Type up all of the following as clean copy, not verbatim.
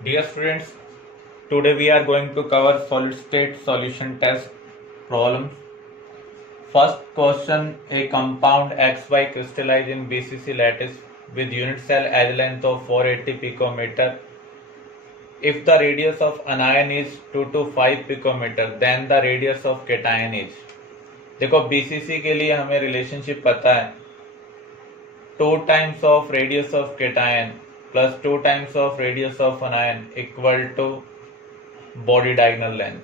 Dear students, today we are going to cover solid state solution test problems. First question, a compound XY crystallized in BCC lattice with unit cell edge length of 480 picometer. If the radius of anion is 2 to 5 picometer, then the radius of cation is. देखो BCC के लिए हमें relationship पता है 2 times of radius of cation plus 2 times of radius of anion equal to body diagonal length.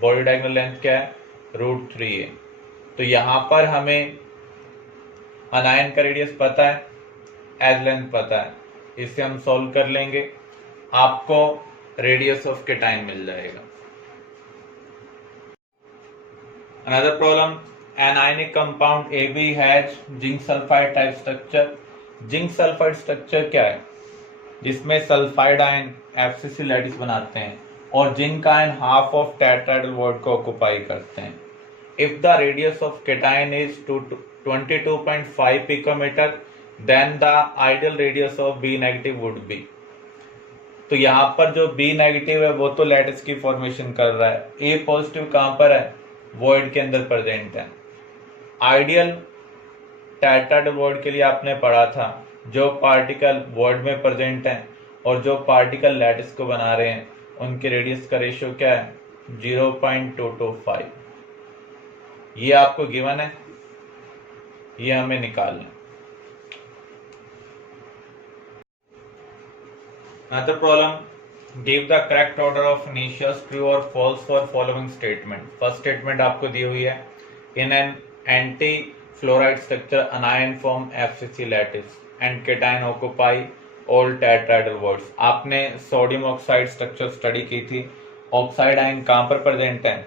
Body diagonal length क्या है? √3a. तो यहां पर हमें अनायन का रेडियस पता है, एज लेंथ पता है, इससे हम सॉल्व कर लेंगे, आपको रेडियस ऑफ केटाइन मिल जाएगा. Another problem, an ionic compound AB has zinc sulphide type structure. Zinc sulphide structure क्या है? जिसमें सल्फाइड आयन FCC लैटिस बनाते हैं और zinc ion half of tetrahedral bond को ऑक्युपाई करते हैं. If the radius of cation is 22.5 picometer, then the ideal radius of B negative would be. तो यहाँ पर जो B नेगेटिव है वो तो लैटिस की फॉर्मेशन कर रहा है, A पॉजिटिव कहाँ पर है? वॉइड के अंदर प्रेजेंट है. आइडियल टेट्राहेड्रल बॉन्ड के लिए आपने पढ़ा था जो पार्टिकल वॉइड में प्रेजेंट हैं और जो पार्टिकल लैटिस को बना रहे हैं उनके रेडियस का रेशियो क्या है? 0.225. ये आपको गिवन है, ये हमें निकालना है. Another problem, give the correct order of initials true or false for following statement. First statement आपको दी हुई है, in an anti-fluoride structure anion form FCC lattice and cation occupy all tetrahedral bonds. आपने सोडियम ऑक्साइड स्ट्रक्चर स्टडी की थी. Oxide ion कहाँ पर present है?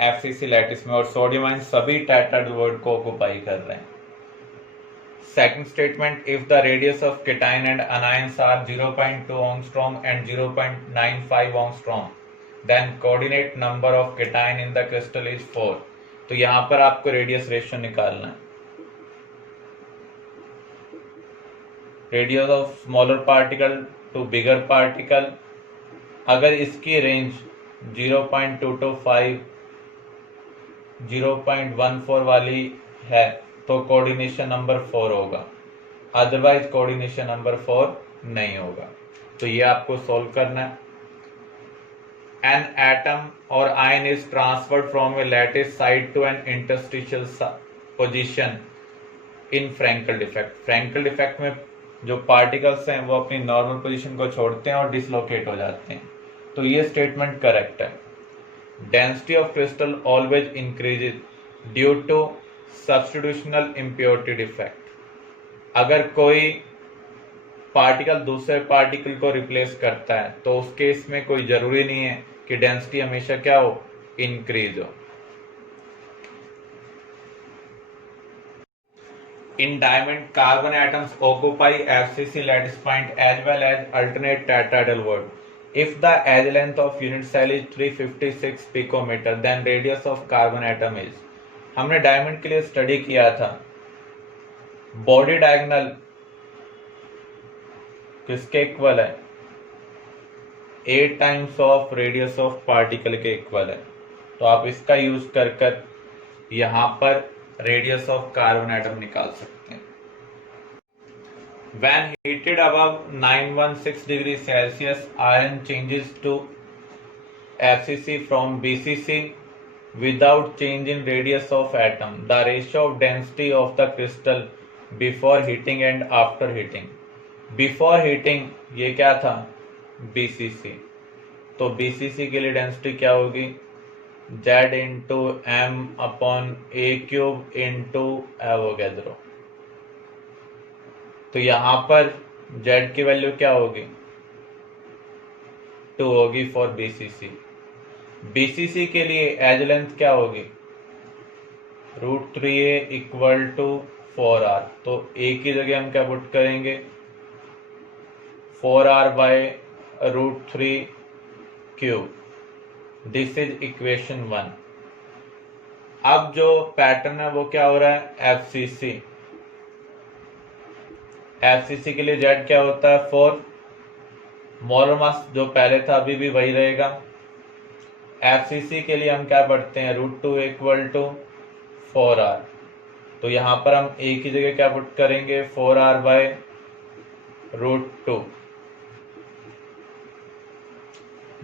FCC लैटिस में, और सोडियम आयन सभी टेट्राहेड्रल बॉन्ड को ऑक्युपाई कर रहे हैं. Second statement, if the radius of cation and anions are 0.2 angstrom and 0.95 angstrom, then coordinate number of cation in the crystal is 4. तो यहाँ पर आपको रेडियस रेशियो निकालना है. Radius of smaller particle to bigger particle, अगर इसकी range 0.225 0.14 वाली है तो कोऑर्डिनेशन नंबर 4 होगा, अदरवाइज कोऑर्डिनेशन नंबर 4 नहीं होगा. तो ये आपको सॉल्व करना है. एन एटम और ion is transferred from a lattice side to an interstitial position in Frenkel defect. Frenkel defect में जो पार्टिकल्स हैं वो अपनी नॉर्मल पोजीशन को छोड़ते हैं और डिसलोकेट हो जाते हैं. तो ये स्टेटमेंट करेक्ट है. Density of crystal always increases due to substitutional impurity defect. अगर कोई पार्टिकल दूसरे पार्टिकल को रिप्लेस करता है तो उस केस में कोई जरूरी नहीं है कि डेंसिटी हमेशा क्या हो? इंक्रीज हो. In diamond, carbon atoms occupy FCC lattice point as well as alternate tetrahedral bond. If the edge length of unit cell is 356 picometer, then radius of carbon atom is. हमने diamond के लिए study किया था, body diagonal किसके equal है? 8 times of radius of particle के equal है. तो आप इसका यूज कर यहां पर रेडियस ऑफ कार्बन एटम निकाल सकते हैं. When heated above 916 degrees Celsius, iron changes to FCC from BCC without change in radius of atom. The ratio of density of the crystal before heating and after heating. Before heating ये क्या था? BCC. तो BCC के लिए density क्या होगी? Z into M upon A cube into Avogadro. तो यहां पर Z की वैल्यू क्या होगी? 2 होगी फॉर BCC. BCC के लिए एज लेंथ क्या होगी? √3a equal to 4r. तो A की जगह हम क्या पुट करेंगे? 4r by √3 cube. This is equation 1. अब जो पैटर्न है वो क्या हो रहा है? FCC के लिए Z क्या होता है? 4. मोलर मास जो पहले था अभी भी वही रहेगा। एफसीसी के लिए हम क्या पढ़ते हैं, √2 = 4r। तो यहां पर हम a की जगह क्या पुट करेंगे, 4r/√2।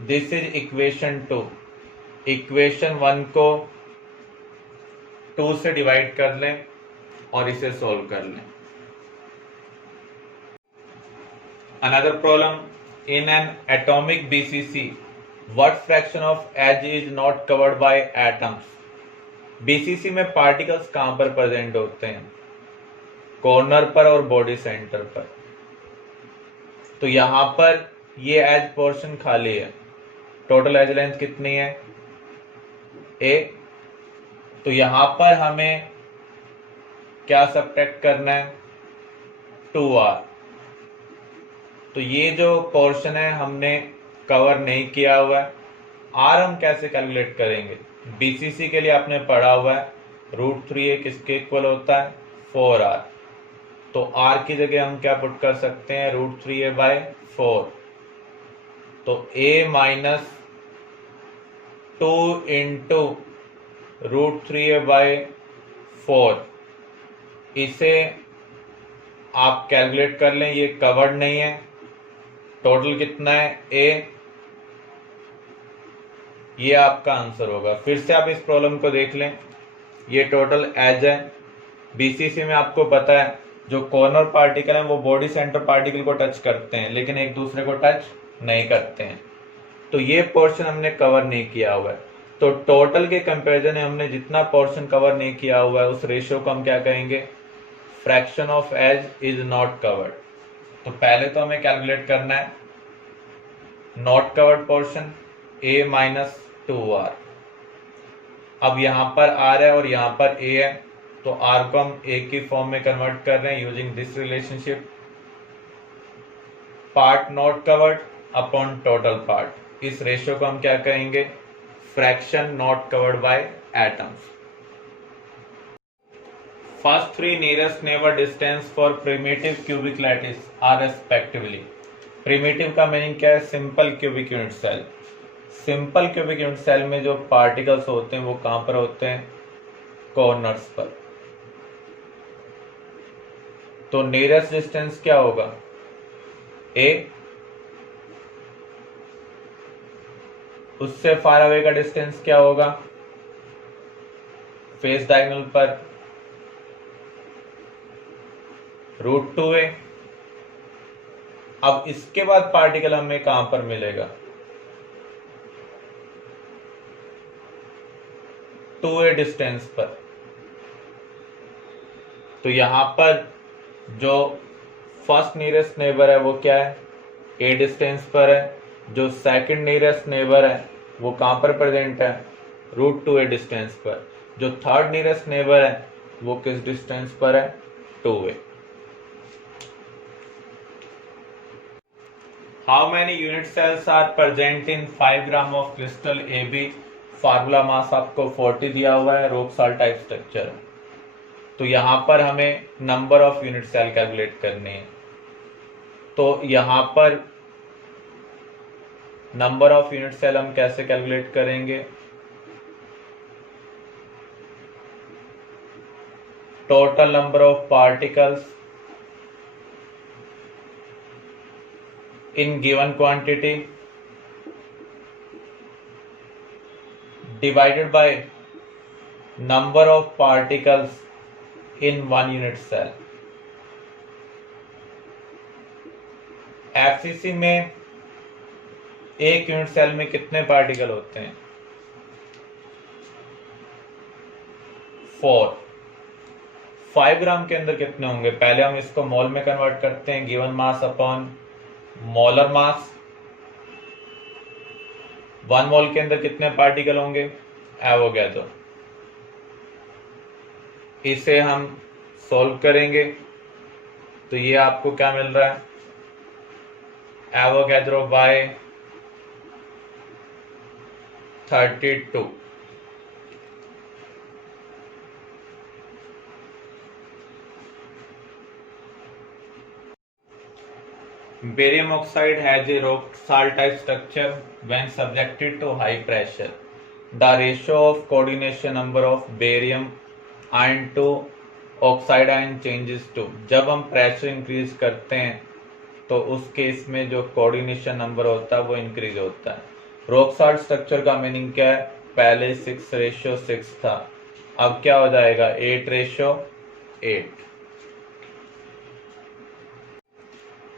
This is equation 2। Equation 1 को 2 से डिवाइड कर लें और इसे सॉल्व कर लें। Another problem, in an atomic BCC, what fraction of edge is not covered by atoms? BCC में पार्टिकल्स कहां पर प्रेजेंट होते हैं, कॉर्नर पर और बॉडी सेंटर पर। तो यहां पर ये एज पोर्शन खाली है। टोटल एज लेंथ कितनी है, a। तो यहां पर हमें क्या सब्ट्रैक्ट करना है, 2r। तो ये जो पोर्शन है हमने कवर नहीं किया हुआ है। आर हम कैसे कैलकुलेट करेंगे, बीसीसी के लिए आपने पढ़ा हुआ है √3a किसके इक्वल होता है, 4r। तो r की जगह हम क्या पुट कर सकते हैं, √3a/4। तो a - 2 × √3a/4, इसे आप कैलकुलेट कर लें, ये कवर्ड नहीं है। टोटल कितना है, a। ये आपका आंसर होगा। फिर से आप इस प्रॉब्लम को देख लें, ये टोटल एज है। बीसीसी में आपको पता है जो कॉर्नर पार्टिकल है वो बॉडी सेंटर पार्टिकल को टच करते हैं लेकिन एक दूसरे को टच नहीं करते हैं। तो ये पोर्शन हमने कवर नहीं किया हुआ है। तो टोटल के कंपैरिजन में हमने जितना पोर्शन कवर नहीं किया हुआ है उस रेशियो को हम क्या कहेंगे, fraction of edge is not covered. तो पहले तो हमें कैलकुलेट करना है not covered portion, a - 2r। अब यहां पर r है और यहां पर a है, तो r को हम a की फॉर्म में कन्वर्ट कर रहे हैं using this relationship, part not covered upon total part. इस रेशियो को हम क्या कहेंगे, fraction not covered by atoms. First 3 nearest neighbour distance for primitive cubic lattice are respectively. Primitive का मीनिंग क्या है, simple cubic unit cell. Simple cubic unit cell में जो पार्टिकल्स होते हैं वो कहां पर होते हैं, कॉर्नर्स पर। तो नियरेस्ट डिस्टेंस क्या होगा, a। उससे फार अवे का डिस्टेंस क्या होगा, फेस डायगोनल पर √2a। अब इसके बाद पार्टिकल हमें कहां पर मिलेगा, 2a डिस्टेंस पर। तो यहां पर जो फर्स्ट नियरेस्ट नेबर है वो क्या है, a डिस्टेंस पर है। जो सेकंड नियरेस्ट नेबर है वो कहां पर प्रेजेंट है, √2a डिस्टेंस पर। जो थर्ड नियरेस्ट नेबर है वो किस डिस्टेंस पर है, 2a। How many unit cells are present in 5 gram of crystal AB। Formula mass आपको 40 दिया हुआ है, रोक सॉल्ट टाइप स्ट्रक्चर। तो यहां पर हमें number of unit cell calculate करने हैं। तो यहां पर नंबर ऑफ यूनिट सेल हम कैसे कैलकुलेट करेंगे, total number of particles in given quantity divided by number of particles in 1 unit cell। FCC में एक यूनिट सेल में कितने पार्टिकल होते हैं, 4। 5 ग्राम के अंदर कितने होंगे, पहले हम इसको मोल में कन्वर्ट करते हैं, given mass upon molar mass. 1 मोल के अंदर कितने पार्टिकल होंगे, एवोगैड्रो। इसे हम सॉल्व करेंगे तो ये आपको क्या मिल रहा है, Avogadro bye 32। Barium oxide has a rock salt type structure when subjected to high pressure. The ratio of coordination number of barium ion to oxide ion changes to, जब हम प्रेशर इंक्रीज करते हैं तो उस केस में जो coordination number होता है वो इंक्रीज होता है। रॉक सॉल्ट स्ट्रक्चर का मीनिंग क्या है? पहले 6:6 था, अब क्या हो जाएगा 8:8।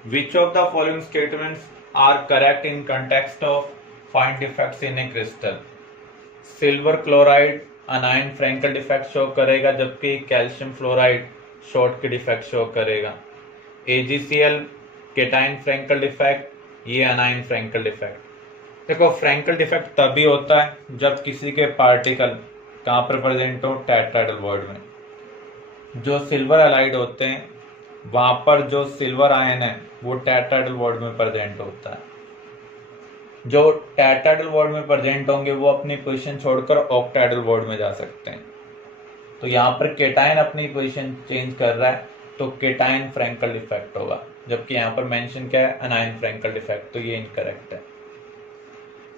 Which of the following statements are correct in context of find defects in a crystal? Silver chloride anion Frenkel defect show करेगा, जबकि calcium fluoride Schottky defect show करेगा। AgCl केटाइन फ्रैंकल डिफेक्ट, ये anion Frenkel defect. देखो Frenkel defect तभी होता है जब किसी के पार्टिकल कहाँ पर प्रेजेंट हो? टेट्राहेड्रल वॉइड में। जो सिल्वर एलाइड होते हैं वहां पर जो सिल्वर आयन है वो टेट्राहेड्रल वॉइड में प्रेजेंट होता है। जो टेट्राहेड्रल वॉइड में प्रेजेंट होंगे वो अपनी पोजीशन छोड़कर ऑक्टाहेड्रल वॉइड में जा सकते हैं। तो यहाँ पर केटाइन अपनी पोजीशन चेंज कर रहा है तो केटाइन फ्रैंकल डिफेक्ट होगा, जबकि यहाँ पर मेंशन क्या है? अनायन फ्रैंकल डिफेक्ट, तो ये इनकरेक्ट है।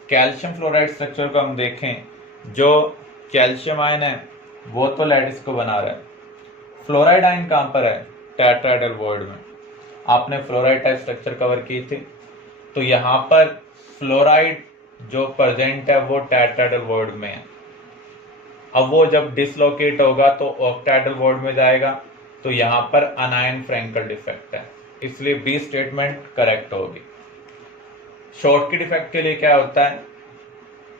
कैल्शियम फ्लोराइड स्ट्रक्चर को हम देखें, जो कैल्शियम आयन है वो तो लैटिस को बना रहा है, फ्लोराइड आयन कहाँ पर है? टेट्राहेड्रल वॉइड में। आपने फ्लोराइड टाइप स्ट्रक्चर कवर की थी, तो यहाँ पर फ्लोराइड जो प्रेजेंट है वो टेट्राहेड्रल वॉइड में है। अब वो जब डिसलोकेट होगा तो ऑक्टाहेड्रल वॉइड में जाएगा, तो यहाँ पर अनायन फ्रैंकल डिफेक्ट है, इसलिए बी स्टेटमेंट करेक्ट होगी। शॉर्ट की डिफेक्ट के लिए क्या होता है?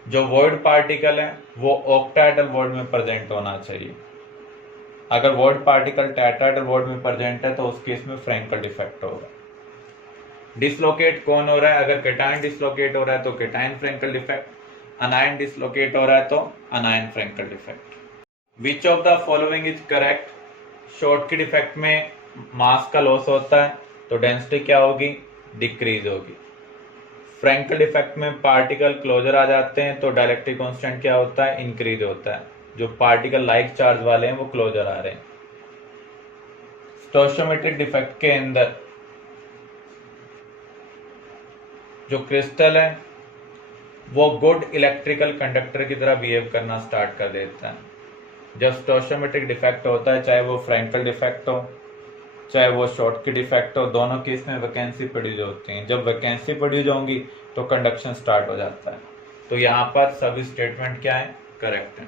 जो वॉइड पार्टिकल है वो ऑक्टाहेड्रल वॉइड में प्रेजेंट होना चाहिए। अगर वॉइड पार्टिकल टेट्राहेड्रल वॉइड में प्रेजेंट है तो उस केस में फ्रैंकल डिफेक्ट होगा। डिसलोकेट कौन हो रहा है? अगर केटाइन डिसलोकेट हो रहा है तो cation Frenkel defect, anion dislocate हो रहा है तो anion Frenkel defect. Which of the following is correct? Schottky defect में मास का लॉस होता है तो डेंसिटी क्या होगी? डिक्रीज होगी। फ्रैंकल डिफेक्ट में पार्टिकल क्लोजर आ जाते हैं तो डाइलेक्ट्रिक कांस्टेंट क्या होता है? इंक्रीज होता है। जो पार्टिकल लाइक चार्ज वाले हैं वो क्लोजर आ रहे हैं। स्टोइचियोमेट्रिक डिफेक्ट के अंदर जो क्रिस्टल है वो गुड इलेक्ट्रिकल कंडक्टर की तरह बिहेव करना स्टार्ट कर देता है। जब स्टोइचियोमेट्रिक डिफेक्ट होता है, चाहे वो फ्रैंकल डिफेक्ट हो चाहे वो शॉर्ट की डिफेक्ट हो, दोनों केस में वैकेंसी प्रोड्यूस होती है। जब वैकेंसी प्रोड्यूस होंगी तो कंडक्शन स्टार्ट हो जाता है। तो यहाँ पर सभी स्टेटमेंट क्या है? करेक्ट है।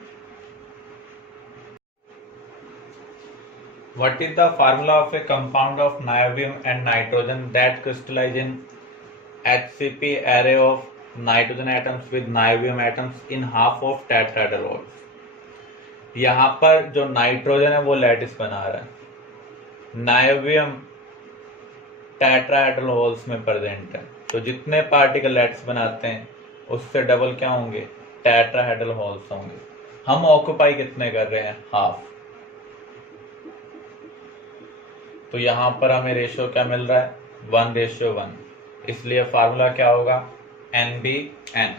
What is the formula of a compound of niobium and nitrogen that crystallize in HCP array of nitrogen atoms with niobium atoms in half of tetrahedral walls? यहाँ पर जो नाइट्रोजन है वो लैटिस बना रहा है, नायोबियम टेट्राहेड्रल होल्स में present है, तो जितने पार्टिकल लैटिस बनाते हैं उससे डबल क्या होंगे? टेट्राहेड्रल होल्स होंगे। हम ऑक्यूपाई कितने कर रहे हैं? हाफ। तो यहाँ पर हमें रेशियो क्या मिल रहा है? 1:1, इसलिए फार्मूला क्या होगा? NbN।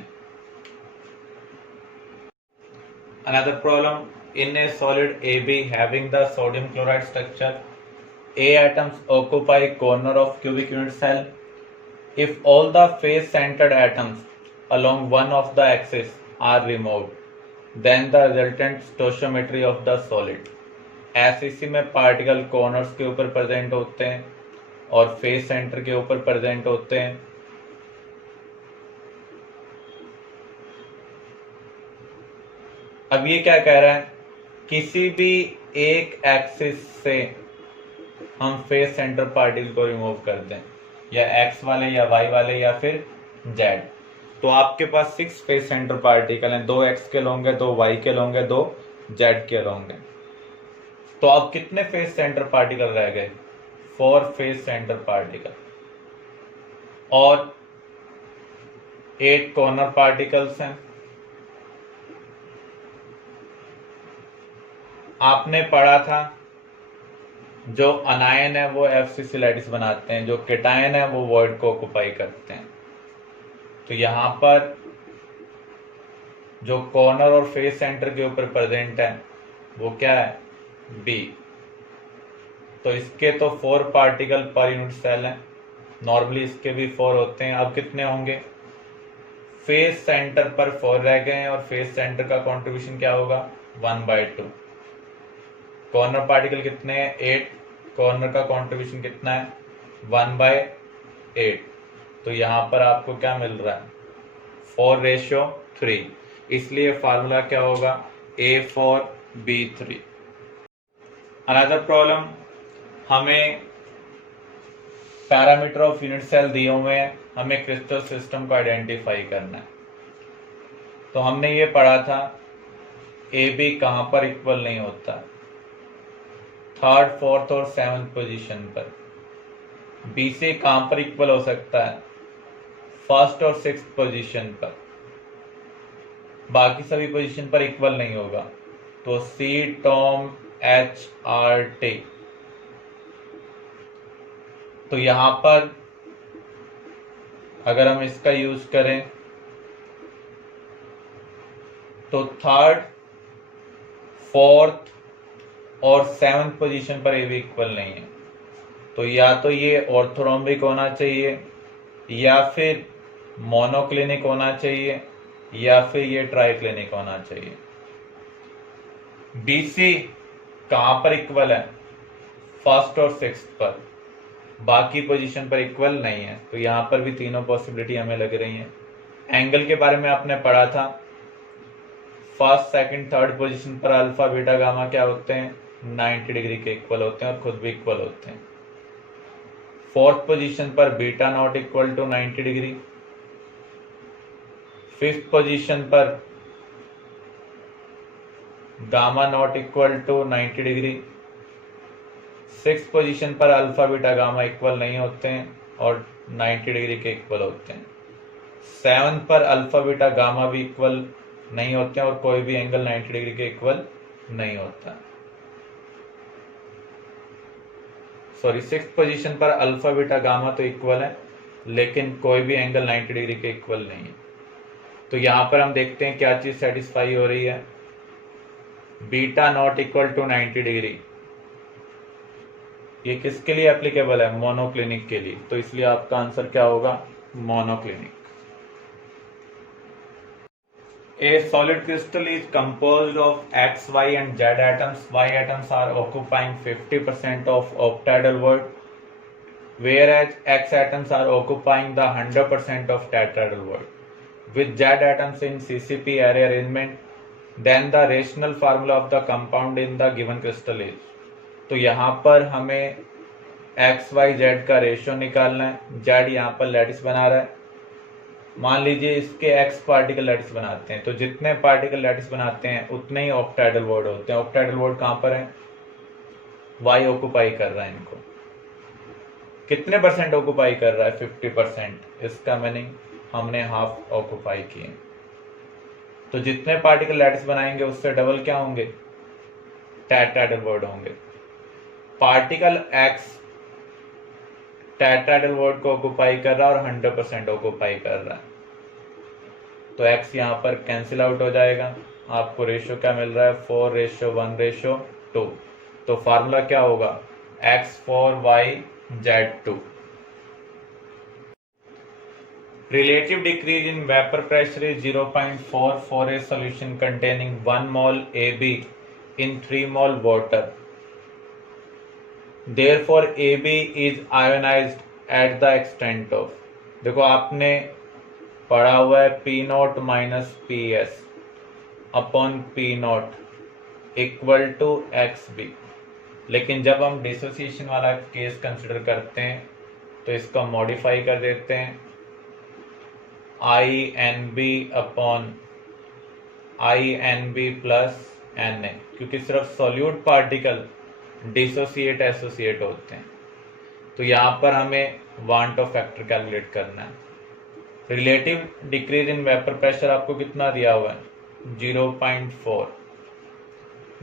Another problem, in a solid AB having the sodium chloride structure, A atoms occupy corner of cubic unit cell. If all the face-centered atoms along one of the axes are removed, then the resultant stoichiometry of the solid. SEC में particle corners के ऊपर present होते हैं और face centre के ऊपर present होते हैं। अब ये क्या कह रहा है? किसी भी एक एक्सिस से हम फेस सेंटर पार्टिकल को रिमूव कर दें, या एक्स वाले या वाई वाले या फिर जेड, तो आपके पास 6 फेस सेंटर पार्टिकल हैं, 2 एक्स के होंगे, 2 वाई के होंगे, 2 जेड के होंगे। तो अब कितने फेस सेंटर पार्टिकल रह गए? 4 फेस सेंटर पार्टिकल और 8 कॉर्नर पार्टिकल्स हैं। आपने पढ़ा था जो अनायन है वो एफसीसी लैटिस बनाते हैं, जो केटायन है वो वॉइड को ऑक्युपाई करते हैं। तो यहाँ पर जो कॉर्नर और फेस सेंटर के ऊपर प्रेजेंट है वो क्या है? बी। तो इसके तो 4 पार्टिकल पर यूनिट सेल है, नॉर्मली इसके भी 4 होते हैं। अब कितने होंगे? फेस सेंटर पर 4 रह गए हैं और फेस सेंटर का कंट्रीब्यूशन क्या होगा? 1/2। कॉर्नर पार्टिकल कितने हैं? 8। कॉर्नर का कंट्रीब्यूशन कितना है? 1/8। तो यहां पर आपको क्या मिल रहा है? 4:3। इसलिए फार्मूला क्या होगा? A4B3। अनदर प्रॉब्लम, हमें पैरामीटर ऑफ यूनिट सेल दिए हुए हैं, हमें क्रिस्टल सिस्टम को आइडेंटिफाई करना है। तो हमने ये पढ़ा था ए बी कहां पर इक्वल नहीं होता? 3rd, 4th और 7th पोजीशन पर। बी सी कहां पर इक्वल हो सकता है? 1st और 6th पोजीशन पर। बाकी सभी पोजीशन पर इक्वल नहीं होगा। तो सी टॉम एच आर टी। तो यहां पर अगर हम इसका यूज करें तो 3rd, 4th और 7th पोजीशन पर ए भी इक्वल नहीं है। तो या तो ये ऑर्थोरोम्बिक होना चाहिए, या फिर मोनोक्लिनिक होना चाहिए, या फिर ये ट्राइक्लिनिक होना चाहिए। बीसी कहां पर इक्वल है? 1st और 6th पर। बाकी पोजीशन पर इक्वल नहीं है। तो यहां पर भी तीनों पॉसिबिलिटी हमें लग रही हैं। एंगल के बारे में आपने पढ़ा था, 1st, 2nd, 3rd पोजीशन पर अल्फा बीटा गामा क्या होते हैं? 90 डिग्री के इक्वल होते हैं और खुद भी इक्वल होते हैं। 4th पोजीशन पर beta not equal to 90 degree. 5th position पर gamma not equal to 90 degree. 6th position पर अल्फा बीटा गामा इक्वल नहीं होते हैं और 90 डिग्री के इक्वल होते हैं। 7th पर अल्फा बीटा गामा भी इक्वल नहीं होते हैं और कोई भी एंगल 90 डिग्री के इक्वल नहीं होता। सॉरी, 6th पोजीशन पर अल्फा बीटा गामा तो इक्वल है, लेकिन कोई भी एंगल 90 डिग्री के इक्वल नहीं है। तो यहां पर हम देखते हैं क्या चीज सेटिस्फाई हो रही है? Beta not equal to 90 degree. ये किसके लिए एप्लीकेबल है? मोनोक्लिनिक के लिए। तो इसलिए आपका आंसर क्या होगा? Monoclinic. A solid crystal is composed of X, Y and Z atoms. Y atoms are occupying 50% of octahedral world, whereas X atoms are occupying the 100% of tetrahedral world. With Z atoms in CCP array arrangement, then the rational formula of the compound in the given crystal is. तो यहाँ पर हमें x Y Z का ratio निकालना है। Z यहाँ पर lattice बना रहा है। मान लीजिए इसके एक्स पार्टिकल लैटिस बनाते हैं, तो जितने पार्टिकल लैटिस बनाते हैं उतने ही ऑक्टाइडल वर्ड होते हैं। ऑक्टाइडल वर्ड कहाँ पर है? वाई ऑक्युपाई कर रहा है इनको। कितने परसेंट ऑक्युपाई कर रहा है? 50%। इसका मीनिंग हमने हाफ ऑक्युपाई किए। तो जितने पार्टिकल लैटिस बनाएंगे उससे डबल क्या होंगे? टेट्राहेड्रल वर्ड होंगे। पार्टिकल एक्स टेट्राहेड्रल वर्ड को ऑक्युपाई कर रहा है और 100% ऑक्युपाई कर रहा है। तो एक्स यहाँ पर कैंसिल आउट हो जाएगा। आपको रेशियो क्या मिल रहा है? 4:1:2। तो फार्मूला क्या होगा? X4YZ2। Relative decrease in vapor pressure is 0.4 for a solution containing 1 mole AB in 3 mole water. Therefore AB is ionized at the extent of, देखो आपने पढ़ा हुआ है P0 minus PS upon P0 equal to XB। लेकिन जब हम dissociation वाला case consider करते हैं तो इसको मॉडिफाई कर देते हैं INB upon INB plus NA, क्योंकि सिर्फ सॉल्यूट पार्टिकल डिसोसिएट एसोसिएट होते हैं। तो यहाँ पर हमें वांट ऑफ फैक्टर कैलकुलेट करना है। Relative decrease in vapour pressure आपको कितना दिया हुआ है? 0.4।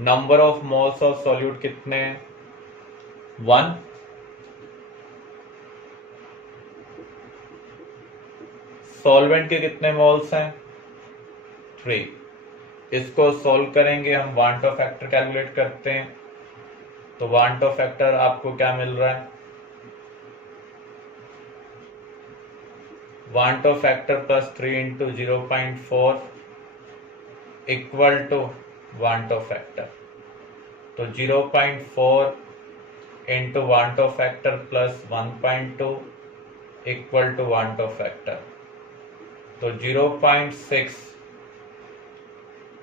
Number of moles of solute कितने हैं? 1। सॉल्वेंट के कितने मोल्स हैं? 3। इसको सॉल्व करेंगे हम, वांट ऑफ फैक्टर कैलकुलेट करते हैं। तो वांट ऑफ फैक्टर आपको क्या मिल रहा है? Van't Hoff factor plus 3 into 0.4 equal to van't Hoff factor. तो 0.4 into van't Hoff factor plus 1.2 equal to van't Hoff factor. तो 0.6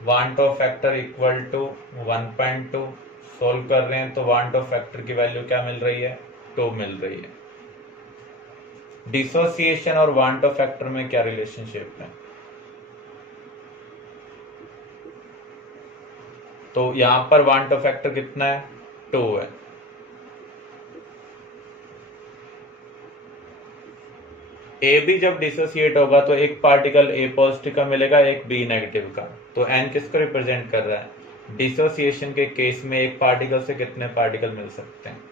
वांटो फैक्टर इक्वल टू 1.2। सोल्व कर रहे हैं तो वांटो फैक्टर की वैल्यू क्या मिल रही है? 2 मिल रही है। डिसोसिएशन और वांटो फैक्टर में क्या रिलेशनशिप है? तो यहां पर वांटो फैक्टर कितना है? 2 है। ए बी जब डिसोसिएट होगा तो एक पार्टिकल ए पॉजिटिव का मिलेगा, एक बी नेगेटिव का। तो एन किसको रिप्रेजेंट कर रहा है? डिसोसिएशन के केस में एक पार्टिकल से कितने पार्टिकल मिल सकते हैं?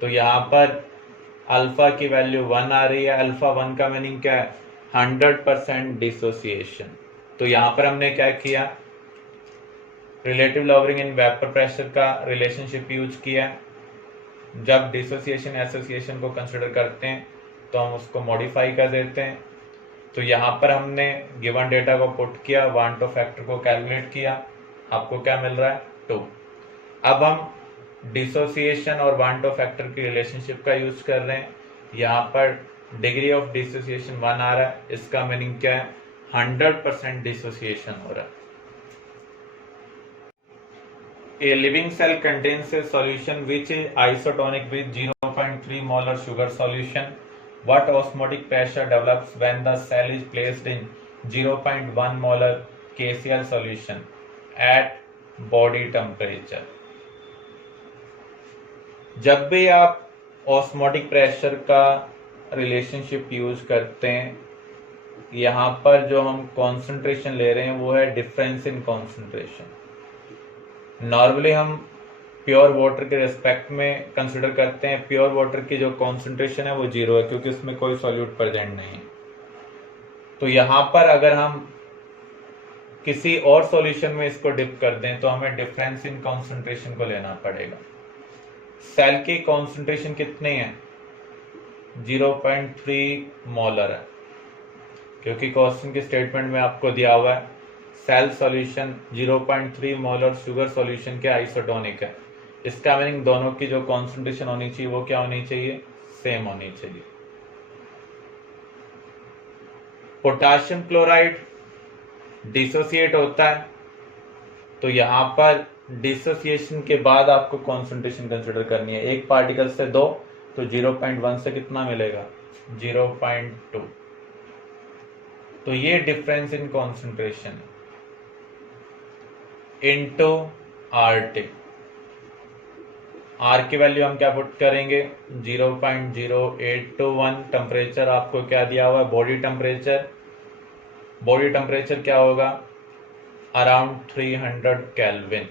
तो यहां पर अल्फा की वैल्यू 1 आ रही है। अल्फा 1 का मीनिंग क्या है? 100% डिसोसिएशन। तो यहां पर हमने क्या किया? Relative lowering in vapour pressure का रिलेशनशिप यूज किया। जब डिसोसिएशन एसोसिएशन को कंसिडर करते हैं तो हम उसको मॉडिफाई कर देते हैं। तो यहाँ पर हमने गिवन डेटा को पुट किया, वांटो फैक्टर को कैलकुलेट किया, आपको क्या मिल रहा है? 2। अब हम डिसोसिएशन और वांटो फैक्टर की रिलेशनशिप का यूज कर रहे हैं। यहाँ पर डिग्री ऑफ डिसोसिएशन 1 आ रहा है, इसका मीनिंग क्या है? 100% डिसोसिएशन हो रहा है। A living cell contains a solution which is isotonic with 0.3 molar sugar solution. What osmotic pressure develops when the cell is placed in 0.1 molar KCl solution at body temperature? जब भी आप osmotic pressure का relationship use करते हैं, यहाँ पर जो हम कॉन्सेंट्रेशन ले रहे हैं वो है डिफरेंस इन कॉन्सेंट्रेशन। नॉर्मली हम प्योर वाटर के रिस्पेक्ट में कंसिडर करते हैं, प्योर वाटर की जो कॉन्सेंट्रेशन है वो 0 है क्योंकि उसमें कोई सॉल्यूट प्रेजेंट नहीं है। तो यहाँ पर अगर हम किसी और सॉल्यूशन में इसको डिप कर दें तो हमें डिफरेंस इन कॉन्सेंट्रेशन को लेना पड़ेगा। सेल की कॉन्सेंट्रेशन कितनी है? 0.3 मोलर है, क्योंकि क्वेश्चन के स्टेटमेंट में आपको दिया हुआ है cell solution 0.3 molar sugar solution के आइसोटोनिक है। इसका मीनिंग दोनों की जो कॉन्सेंट्रेशन होनी चाहिए वो क्या होनी चाहिए? सेम होनी चाहिए। पोटाशियम क्लोराइड डिसोसिएट होता है, तो यहां पर डिसोसिएशन के बाद आपको कॉन्सेंट्रेशन कंसिडर करनी है। एक पार्टिकल से 2, तो 0.1 से कितना मिलेगा? 0.2। तो ये डिफरेंस इन कॉन्सेंट्रेशन है इनटू RT। R की वैल्यू हम क्या पुट करेंगे? 0.0821। टेम्परेचर आपको क्या दिया हुआ है? Body temperature. बॉडी टेम्परेचर क्या होगा? Around 300 kelvin.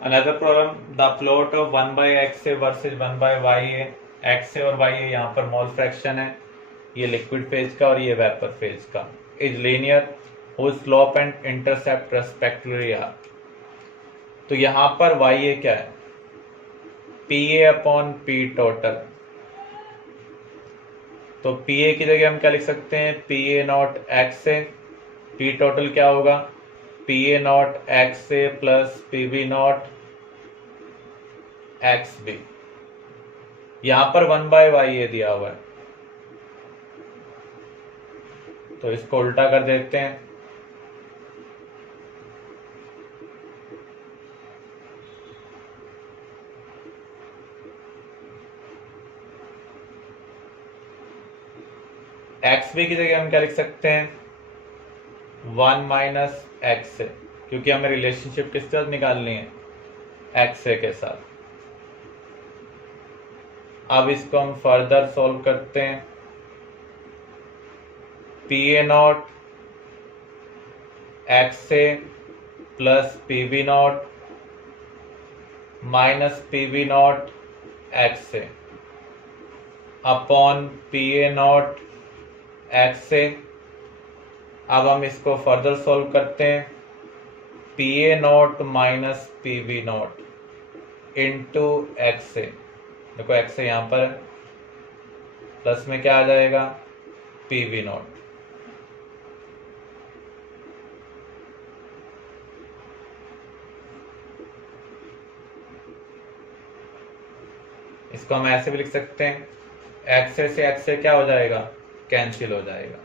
Another problem, the plot of 1/XA versus 1/YA। XA और YA यहाँ पर मोल फ्रैक्शन है, ये लिक्विड फेज का और ये वेपर फेज का। Is linear whose slope and intercept respectively are। तो यहां पर YA क्या है? PA upon P total. तो PA की जगह हम क्या लिख सकते हैं? PA not XA। P total क्या होगा? PA not XA plus PB not XB। यहां पर 1/YA दिया हुआ है, तो इसको उल्टा कर देते हैं। XB की जगह हम क्या लिख सकते हैं? 1 माइनस XA, क्योंकि हमें रिलेशनशिप किसके साथ निकालनी है? XA के साथ। अब इसको हम फर्दर सॉल्व करते हैं। PA not XA plus PB not minus PB not XA upon PA not XA। अब हम इसको फर्दर सॉल्व करते हैं। PA not minus PB not into X A, देखो एक्स ए यहाँ पर प्लस में क्या आ जाएगा, पी वी नॉट। इसको हम ऐसे भी लिख सकते हैं, एक्स ए से एक्स ए क्या हो जाएगा, कैंसिल हो जाएगा।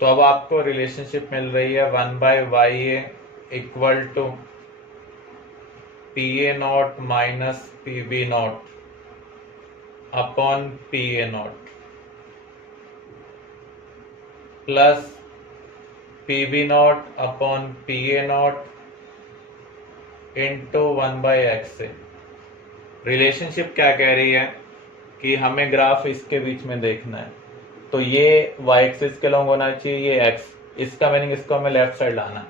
तो अब आपको रिलेशनशिप मिल रही है 1/y A equal to P A not minus P B not upon P A not plus P B not upon P A not into 1/x A. Relationship क्या कह रही है कि हमें ग्राफ इसके बीच में देखना है, तो ये y एक्सिस के लॉन्ग होना चाहिए, ये x, इसका मीनिंग इसको हमें लेफ्ट साइड लाना है।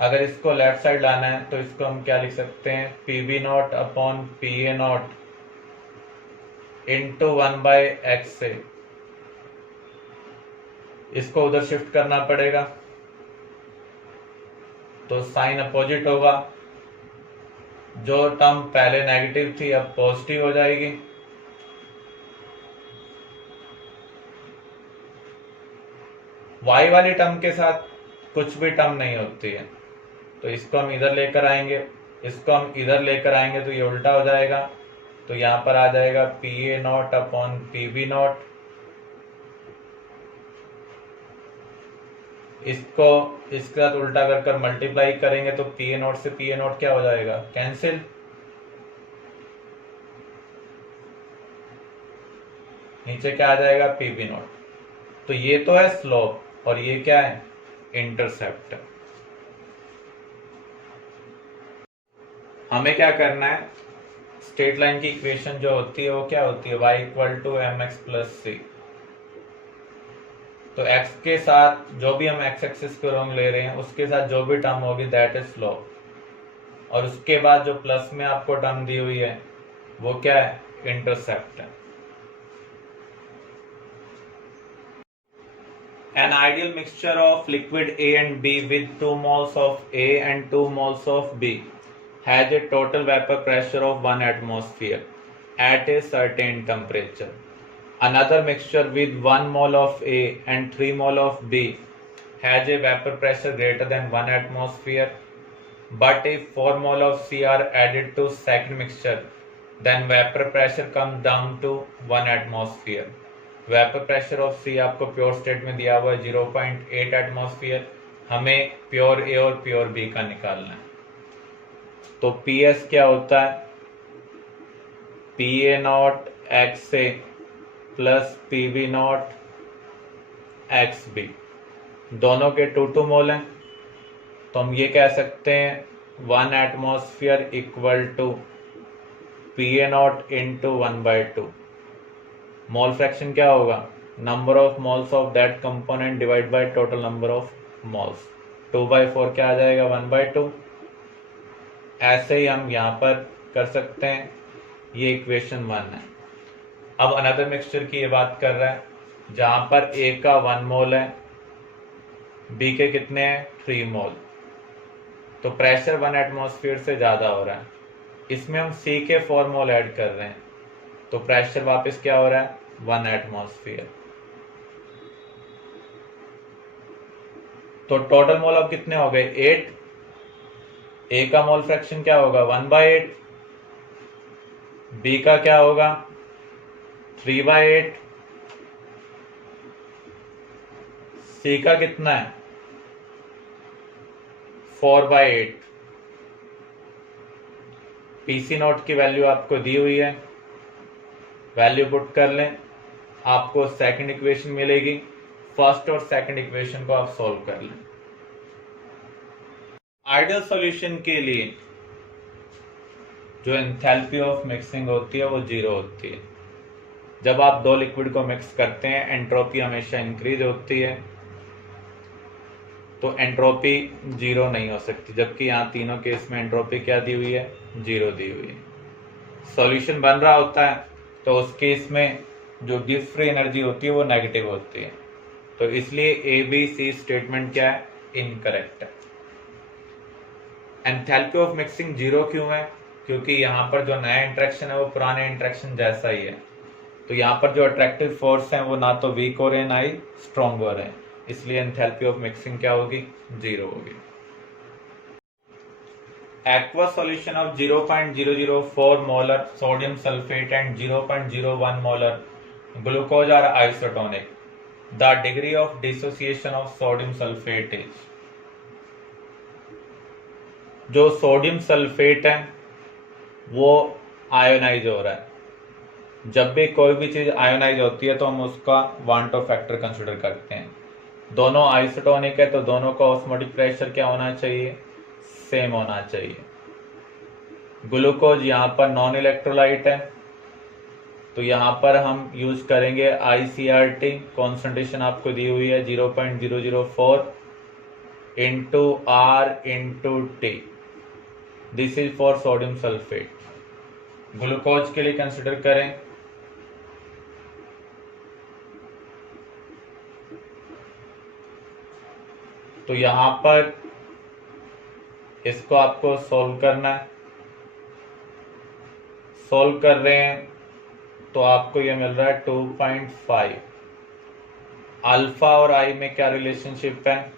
अगर इसको लेफ्ट साइड लाना है तो इसको हम क्या लिख सकते हैं, P B not upon P A not into 1/x A. इसको उधर शिफ्ट करना पड़ेगा तो साइन अपोजिट होगा, जो टर्म पहले नेगेटिव थी अब पॉजिटिव हो जाएगी। y वाली टर्म के साथ कुछ भी टर्म नहीं होती है, तो इसको हम इधर लेकर आएंगे, इसको हम इधर लेकर आएंगे तो ये उल्टा हो जाएगा। तो यहां पर आ जाएगा P A not upon P B not, इसको इसके साथ उल्टा कर मल्टीप्लाई करेंगे तो पी ए नॉट से पी ए नॉट क्या हो जाएगा, कैंसिल। नीचे क्या आ जाएगा, पी बी नॉट। तो ये तो है स्लोप और ये क्या है, इंटरसेप्ट। हमें क्या करना है, स्ट्रेट लाइन की इक्वेशन जो होती है वो क्या होती है, y equal to M X plus C. तो x के साथ जो भी हम x एक्सिस को लॉन्ग ले रहे हैं उसके साथ जो भी टर्म होगी दैट इज स्लोप, और उसके बाद जो प्लस में आपको टर्म दी हुई है वो क्या है, इंटरसेप्ट है। An ideal mixture of liquid A and B with 2 moles of A and 2 moles of B has a total vapor pressure of 1 atmosphere at a certain temperature. Another mixture with 1 mole of A and 3 mole of B has a vapor pressure greater than 1 atmosphere, but if 4 mole of C are added to second mixture, then vapor pressure comes down to 1 atmosphere. Vapour pressure of C आपको pure state में दिया हुआ है 0.8 atmosphere, हमें pure ए और pure B का निकालना है। तो पी एस क्या होता है, P A not X A plus P B not X B, दोनों के 2 मोल हैं, तो हम ये कह सकते हैं 1 atmosphere equal to P A not into 1/2। Mole fraction क्या होगा, number of moles of that component divide by total number of moles, 2/4 क्या आ जाएगा, 1/2। ऐसे ही हम यहाँ पर कर सकते हैं, ये इक्वेशन 1 है। अब अनदर मिक्सचर की ये बात कर रहा है जहाँ पर ए का 1 मोल है, बी के कितने हैं, 3 मोल, तो प्रेशर 1 एटमॉस्फेयर से ज़्यादा हो रहा है। इसमें हम सी के 4 मोल ऐड कर रहे हैं, तो प्रेशर वापस क्या हो रहा है, 1 एटमॉस्फेयर। तो टोटल मोल अब कितने हो गए, 8। ए का मोल फ्रैक्शन क्या होगा, 1/8। बी का क्या होगा, 3/8। सी का कितना है, 4/8। पीसी नॉट की वैल्यू आपको दी हुई है, वैल्यू पुट कर लें, आपको सेकंड इक्वेशन मिलेगी। फर्स्ट और सेकंड इक्वेशन को आप सॉल्व कर लें। आइडियल सॉल्यूशन के लिए जो एंथैल्पी ऑफ मिक्सिंग होती है वो 0 होती है। जब आप 2 लिक्विड को मिक्स करते हैं एंट्रोपी हमेशा इंक्रीज होती है, तो एंट्रोपी 0 नहीं हो सकती, जबकि यहाँ तीनों केस में एंट्रोपी क्या दी हुई है, 0 दी हुई है। सॉल्यूशन बन रहा होता है तो उस केस में जो गिव फ्री एनर्जी होती है वो नेगेटिव होती है, तो इसलिए ए बी सी स्टेटमेंट क्या है, इनकरेक्ट है। एंथैल्पी ऑफ मिक्सिंग 0 क्यों है, क्योंकि यहाँ पर जो नया इंट्रैक्शन है वो पुराने इंट्रैक्शन जैसा ही है। तो यहाँ पर जो अट्रैक्टिव फोर्स है वो ना तो वीक हो रहे हैं ना ही स्ट्रॉन्ग हो रहे हैं, इसलिए एंथैल्पी ऑफ मिक्सिंग क्या होगी, 0 होगी। Aqueous solution of 0.004 molar sodium sulfate and 0.01 molar glucose are isotonic. The degree of dissociation of sodium sulfate is, जो सोडियम सल्फेट है वो आयोनाइज हो रहा है। जब भी कोई भी चीज आयोनाइज होती है तो हम उसका वन टू फैक्टर कंसिडर करते हैं। दोनों आइसोटोनिक है तो दोनों का ऑस्मोटिक प्रेशर क्या होना चाहिए, सेम होना चाहिए। ग्लूकोज यहाँ पर नॉन इलेक्ट्रोलाइट है तो यहाँ पर हम यूज करेंगे ICRT। कॉन्सेंट्रेशन आपको दी हुई है 0.004 into R into T। This is for sodium sulphate. Glucose के लिए कंसिडर करें तो यहाँ पर इसको आपको सॉल्व करना है। सॉल्व कर रहे हैं तो आपको ये मिल रहा है 2.5। अल्फा और आई में क्या रिलेशनशिप है,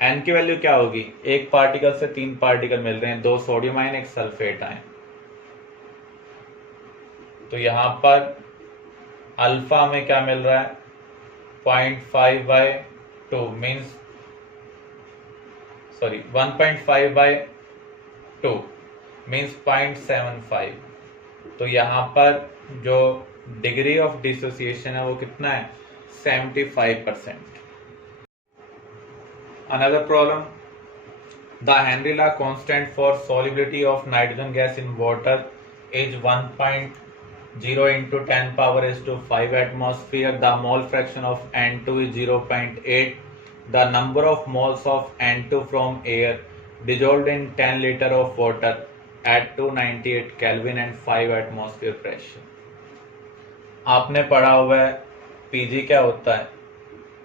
एन की वैल्यू क्या होगी, एक पार्टिकल से 3 पार्टिकल मिल रहे हैं, 2 सोडियम आयन 1 सल्फेट आयन। तो यहां पर अल्फा में क्या मिल रहा है 0.5/2 मीन्स 1.5/2 मीन्स 0.75। तो यहाँ पर जो डिग्री ऑफ डिसोसिएशन है वो कितना है, 75%। Another problem, the Henry law constant for solubility of nitrogen gas in water is 1.0 into 10 power raised to 5 atmosphere. The mole fraction of N2 is 0.8. The number of moles of N2 from air dissolved in 10 liter of water at 298 Kelvin and 5 atmosphere pressure. आपने पढ़ा हुआ है Pg क्या होता है,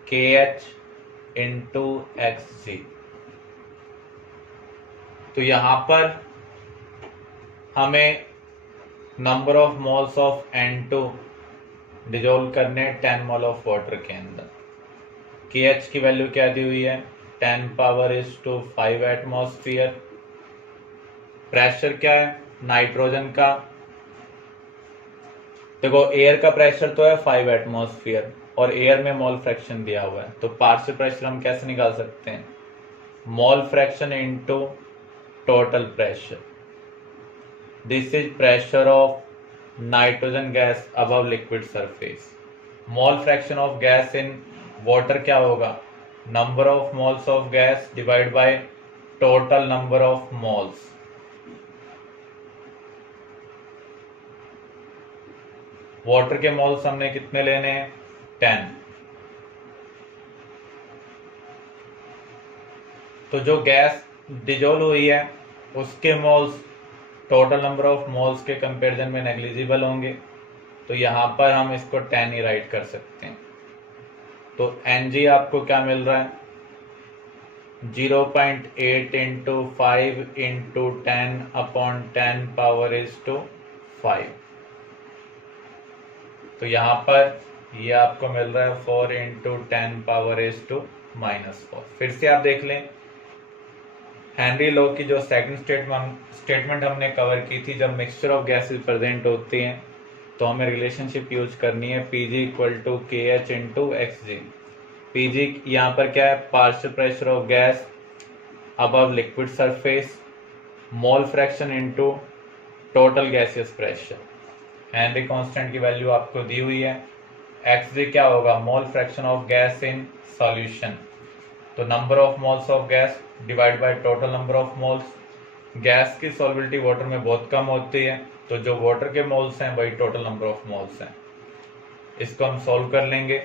KH into XG। तो यहां पर हमें number of moles of N2 dissolve करने 10 मोल ऑफ वाटर के अंदर। KH की वैल्यू क्या दी हुई है 10 power is to 5 atmosphere. Pressure क्या है नाइट्रोजन का, देखो एयर का प्रेशर तो है 5 एटमॉस्फेयर और एयर में मोल फ्रैक्शन दिया हुआ है, तो पार्शियल प्रेशर हम कैसे निकाल सकते हैं, mole fraction into total pressure. This is pressure of nitrogen gas above liquid surface. Mole fraction of gas in water क्या होगा, number of moles of gas divide by total number of moles. Water के moles हमने कितने लेने हैं 10। तो जो gas dissolve हुई है उसके moles total number of moles के कंपैरिजन में नेग्लिजिबल होंगे, तो यहां पर हम इसको 10 ही राइट कर सकते हैं। तो Ng आपको क्या मिल रहा है 0.8 into 5 into 10 upon 10 power is to 5। तो यहां पर ये आपको मिल रहा है 4 इंटू 10 पावर इज टू -4। फिर से आप देख लें हेनरी लॉ की जो सेकंड स्टेटमेंट हमने कवर की थी, जब मिक्सचर ऑफ गैसेस प्रेजेंट होती हैं तो हमें रिलेशनशिप यूज करनी है Pg equal to KH into XG। Pg यहाँ पर क्या है partial pressure of gas above liquid surface, mole fraction into total gaseous pressure. Henry constant की वैल्यू आपको दी हुई है। XG क्या होगा mole fraction of gas in solution, तो number of moles of gas divide by total number of moles. Gas की solubility water में बहुत कम होती है, तो जो वाटर के मोल्स हैं वही टोटल नंबर ऑफ मोल्स हैं। इसको हम सॉल्व कर लेंगे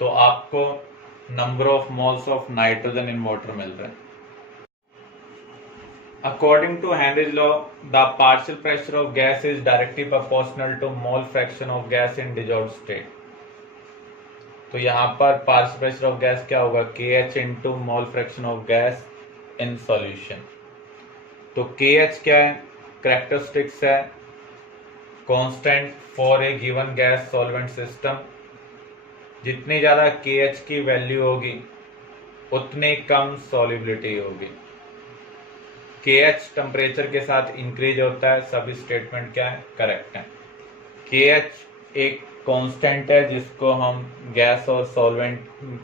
तो आपको number of moles of nitrogen in water मिल रहा है। According to Henry's law, the partial pressure of gas is directly proportional to mole fraction of gas in dissolved state. तो यहाँ पर पार्शियल प्रेशर ऑफ गैस क्या होगा KH into mole fraction of gas in solution. तो KH क्या है? Characteristics है constant for a given gas solvent system. जितनी ज़्यादा KH की वैल्यू होगी उतनी कम सॉल्युबिलिटी होगी। KH टेम्परेचर के साथ इंक्रीज होता है, सभी स्टेटमेंट क्या है? करेक्ट है। KH एक कांस्टेंट है जिसको हम गैस और सॉल्वेंट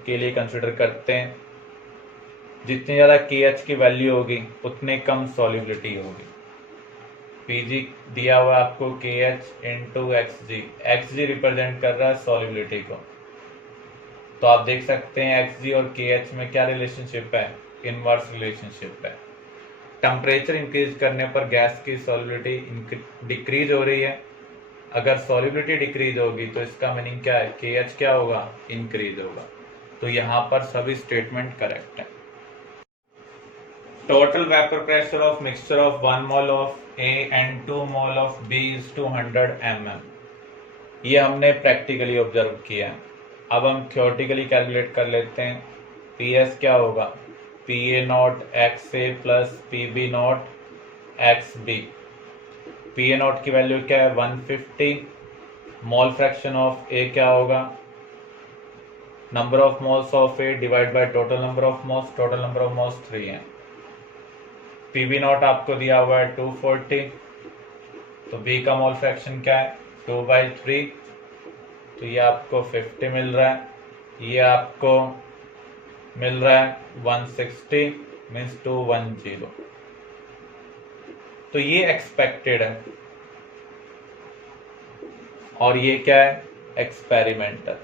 के लिए कंसिडर करते हैं। जितनी ज़्यादा KH की वैल्यू होगी उतनी कम सॉल्युबिलिटी होगी। PG दिया हुआ आपको KH into XG। XG represent कर रहा है सॉल्युबिलिटी को। तो आप देख सकते हैं XG और KH में क्या रिलेशनशिप है? इनवर्स रिलेशनशिप है। टेम्परेचर इंक्रीज करने पर गैस की सॉल्युबिलिटी डिक्रीज हो रही है। अगर सॉल्युबिलिटी डिक्रीज होगी तो इसका मीनिंग क्या है? KH क्या होगा? इंक्रीज होगा। तो यहाँ पर सभी स्टेटमेंट करेक्ट है। Total vapour pressure of mixture of 1 mole of A and 2 mole of B is 200 mm। ये हमने प्रैक्टिकली ऑब्जर्व किया है। अब हम थ्योरेटिकली कैलकुलेट कर लेते हैं। PS क्या होगा? PA not XA plus PB not XB। PA not की वैल्यू क्या है? 150। मोल फ्रैक्शन ऑफ A क्या होगा? Number of moles of A divide by total number of moles. Total number of moles 3 है। PB नॉट आपको दिया हुआ है 240। तो B का मोल फ्रैक्शन क्या है? 2/3। तो ये आपको 50 मिल रहा है। ये आपको मिल रहा है 160 मीन्स 210। तो ये एक्सपेक्टेड है और ये क्या है? एक्सपेरिमेंटल।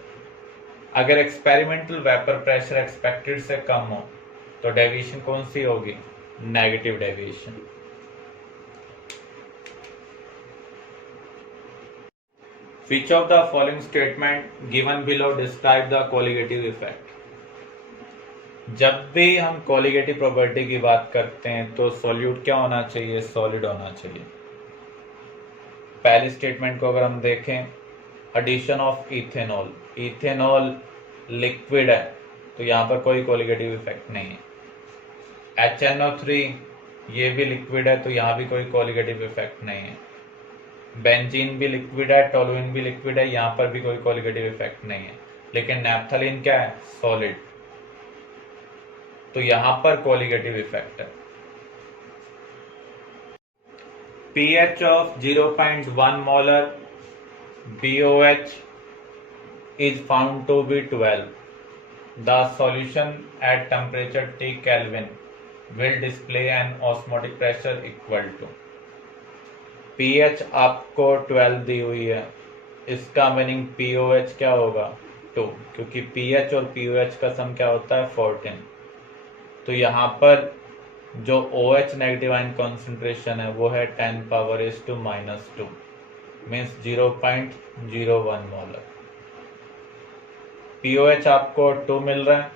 अगर एक्सपेरिमेंटल वेपर प्रेशर एक्सपेक्टेड से कम हो तो डेविएशन कौन सी होगी? Negative deviation. Which of the following statement given below describe the colligative effect? जब भी हम कोलिगेटिव प्रॉपर्टी की बात करते हैं तो सॉल्यूट क्या होना चाहिए? सॉलिड होना चाहिए। पहली स्टेटमेंट को अगर हम देखें, addition of ethanol. Ethanol liquid है तो यहाँ पर कोई कोलिगेटिव इफेक्ट नहीं है। HNO3 ये भी लिक्विड है तो यहाँ भी कोई कोलिगेटिव इफेक्ट नहीं है। बेंजीन भी लिक्विड है, टोलुइन भी लिक्विड है, यहाँ पर भी कोई कोलिगेटिव इफेक्ट नहीं है। लेकिन नैप्थलीन क्या है? सॉलिड, तो यहाँ पर कोलिगेटिव इफेक्ट है। pH of 0.1 molar BOH is found to be 12. The solution at temperature T Kelvin will display an osmotic pressure equal to। pH आपको 12 दी हुई है, इसका मीनिंग POH क्या होगा? 2, क्योंकि pH और POH का सम क्या होता है? 14। तो यहाँ पर जो OH नेगेटिव आयन कॉन्सेंट्रेशन है वो है 10⁻⁻², मीन्स 0.01 मोलर। POH आपको 2 मिल रहा है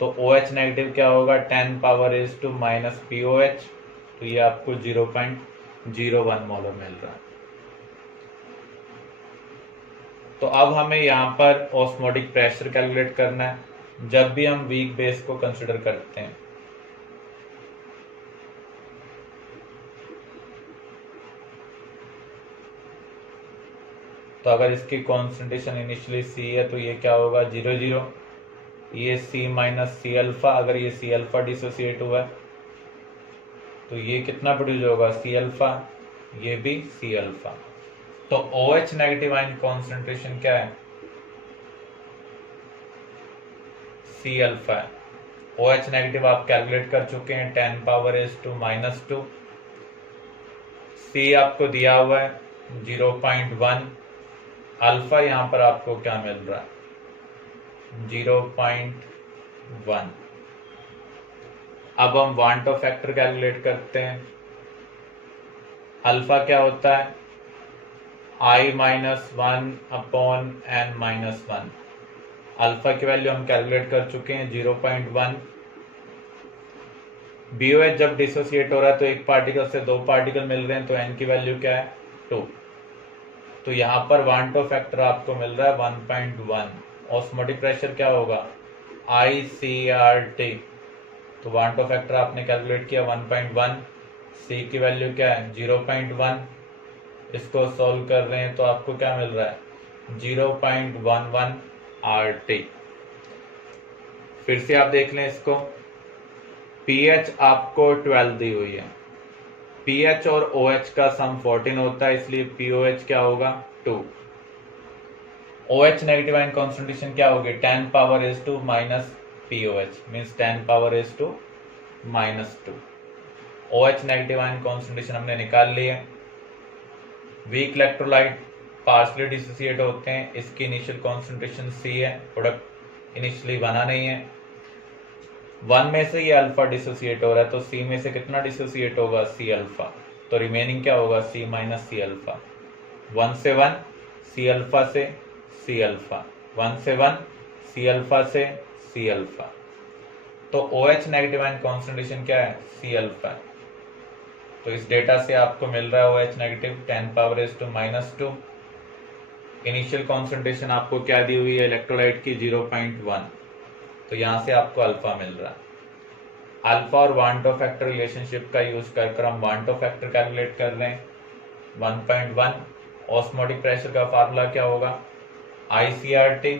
तो OH नेगेटिव क्या होगा? 10⁻⁻⁻POH, तो ये आपको 0.01 मोलर मिल रहा है। तो अब हमें यहाँ पर ऑस्मोटिक प्रेशर कैलकुलेट करना है जब भी हम वीक बेस को कंसिडर करते हैं। तो अगर इसकी कॉन्सेंट्रेशन इनिशियली C है तो ये क्या होगा? 0,0। ये C माइनस C अल्फा, अगर ये C अल्फा डिसोसिएट हुआ है तो ये कितना प्रोड्यूस होगा? C अल्फा, ये भी C अल्फा। तो OH नेगेटिव आयन कॉन्सेंट्रेशन क्या है? C अल्फा है। OH नेगेटिव आप कैलकुलेट कर चुके हैं 10⁻⁻²। C आपको दिया हुआ है 0.1। अल्फा यहाँ पर आपको क्या मिल रहा है? 0.1। अब हम वांटो फैक्टर कैलकुलेट करते हैं। अल्फा क्या होता है? I-1/n-1। अल्फा की वैल्यू हम कैलकुलेट कर चुके हैं 0.1। BOH जब डिसोसिएट हो रहा है तो एक पार्टिकल से 2 पार्टिकल मिल रहे हैं तो n की वैल्यू क्या है? 2। तो यहाँ पर वांटो फैक्टर आपको मिल रहा है 1.1। ऑस्मोटिक प्रेशर क्या होगा? ICRT तो वान टू फैक्टर आपने कैलकुलेट किया 1.1, सी की वैल्यू क्या है 0.1, इसको सॉल्व कर रहे हैं तो आपको क्या मिल रहा है 0.11 RT। फिर से आप देख लें इसको, pH आपको 12 दी हुई है, pH और OH का सम 14 होता है, इसलिए POH क्या होगा 2। OH नेगेटिव आयन कॉन्सेंट्रेशन क्या होगी 10⁻⁻² minus POH means 10⁻⁻² -2। OH negative ion concentration हमने निकाल ली है। वीक इलेक्ट्रोलाइट पार्शली डिसोसिएट होते हैं, इसकी इनिशियल कॉन्सेंट्रेशन C है, प्रोडक्ट इनिशियली बना नहीं है। 1 में से ये अल्फा डिसोसिएट हो रहा है तो C में से कितना डिसोसिएट होगा C अल्फा, तो रिमेनिंग क्या होगा C माइनस C अल्फा। 1 से 1 C अल्फा से C अल्फा, 1 से 1 C अल्फा से C अल्फा, तो OH नेगेटिव आयन कॉन्सेंट्रेशन क्या है C अल्फा। तो इस डेटा से आपको मिल रहा है OH नेगेटिव 10⁻⁻²। इनिशियल कॉन्सेंट्रेशन आपको क्या दी हुई है इलेक्ट्रोलाइट की 0.1, तो यहाँ से आपको अल्फा मिल रहा है। अल्फा और वान टू फैक्टर रिलेशनशिप का यूज कर हम वान टू फैक्टर कैलकुलेट कर रहे हैं 1.1। ऑस्मोटिक प्रेशर का फार्मूला क्या होगा ICRT,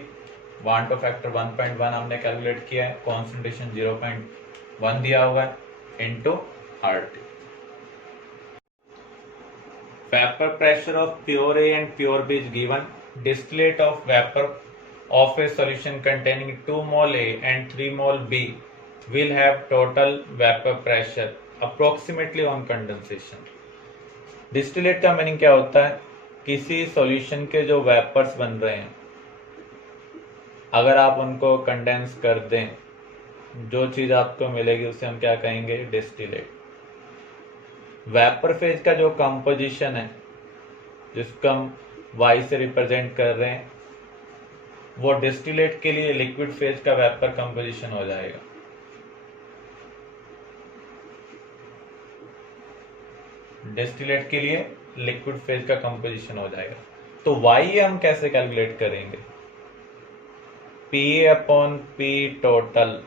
वान टू फैक्टर 1.1 हमने कैलकुलेट किया है, कॉन्सेंट्रेशन 0.1 दिया हुआ है into RT। Vapor pressure of pure A and pure B is given. Distillate of vapor of a solution containing 2 mol A and 3 mol B will have total vapor pressure approximately on condensation. Distillate का meaning क्या होता है, किसी solution के जो vapours बन रहे हैं अगर आप उनको कंडेंस कर दें, जो चीज़ आपको मिलेगी उसे हम क्या कहेंगे डिस्टिलेट। वेपर फेज का जो कंपोजिशन है जिसको हम Y से रिप्रेजेंट कर रहे हैं, वो डिस्टिलेट के लिए लिक्विड फेज का वेपर कंपोजिशन हो जाएगा। डिस्टिलेट के लिए लिक्विड फेज का कंपोजिशन हो जाएगा। तो Y हम कैसे कैलकुलेट करेंगे, PA upon P total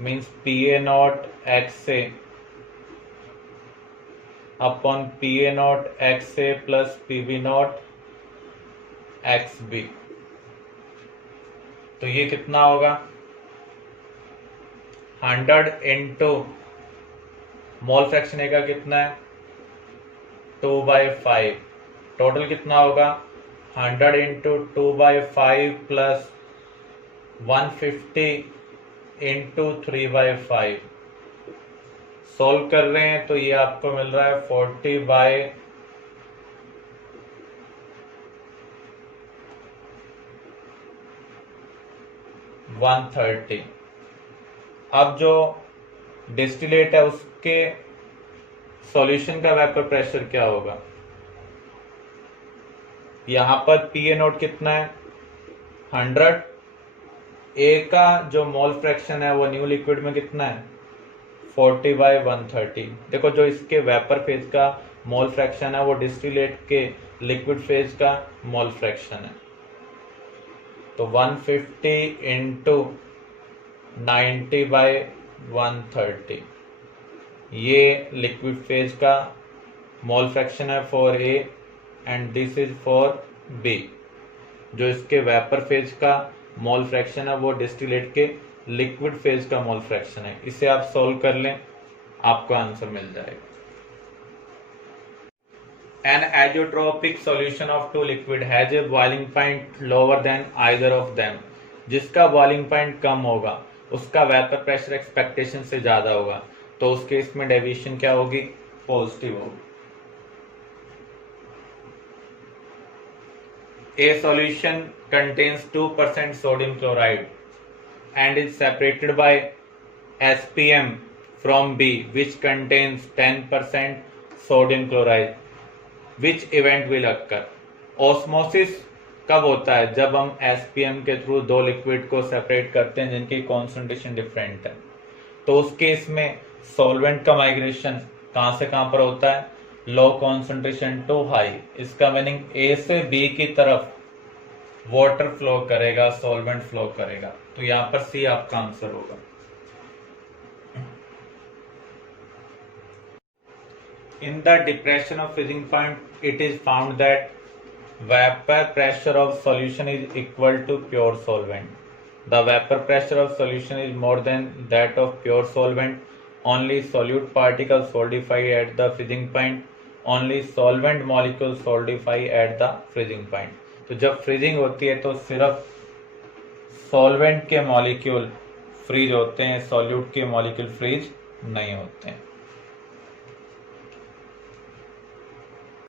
means PA not XA upon PA not XA plus PB not XB। तो ये कितना होगा 100 इंटू मोल फ्रैक्शन ए का कितना है 2/5, टोटल कितना होगा 100 इंटू 2/5 प्लस 150 इंटू 3/5। सोल्व कर रहे हैं तो ये आपको मिल रहा है 40/130। अब जो डिस्टिलेट है उसके सॉल्यूशन का वेपर प्रेशर क्या होगा, यहां पर PA नोट कितना है 100, A का जो मोल फ्रैक्शन है वो न्यू लिक्विड में कितना है 40/130। देखो जो इसके वेपर फेज का मोल फ्रैक्शन है वो डिस्टिलेट के लिक्विड फेज का मोल फ्रैक्शन है, तो 150 इंटू 90/130 ये लिक्विड फेज का मोल फ्रैक्शन है for A and this is for B। जो इसके वेपर फेज का मोल फ्रैक्शन है वो डिस्टिलेट के लिक्विड फेज का मोल फ्रैक्शन है। इसे आप सोल्व कर लें, आपको आंसर मिल जाएगा। An azeotropic solution of two liquid has a boiling point lower than either of them। जिसका बॉइलिंग पॉइंट कम होगा उसका वेपर प्रेशर एक्सपेक्टेशन से ज्यादा होगा, तो उस केस में डेविएशन क्या होगी पॉजिटिव होगी। A solution contains 2% sodium chloride and is separated by SPM from B which contains 10% sodium chloride। Which event will occur? Osmosis कब होता है, जब हम SPM के थ्रू दो लिक्विड को सेपरेट करते हैं जिनकी कॉन्सेंट्रेशन डिफरेंट है। तो उस केस में सॉल्वेंट का माइग्रेशन कहां से कहां पर होता है, लो कॉन्सेंट्रेशन टू हाई। इसका मीनिंग A से B की तरफ वाटर फ्लो करेगा, सॉल्वेंट फ्लो करेगा, तो यहाँ पर C आपका आंसर होगा। In the depression of freezing point, it is found that vapor pressure of solution is equal to pure solvent. The vapor pressure of solution is more than that of pure solvent. Only solute particles solidify at the freezing point. Only solvent molecules solidify at the freezing point. तो जब freezing होती है तो सिर्फ solvent के molecule freeze होते हैं, solute के मॉलिक्यूल फ्रीज नहीं होते हैं.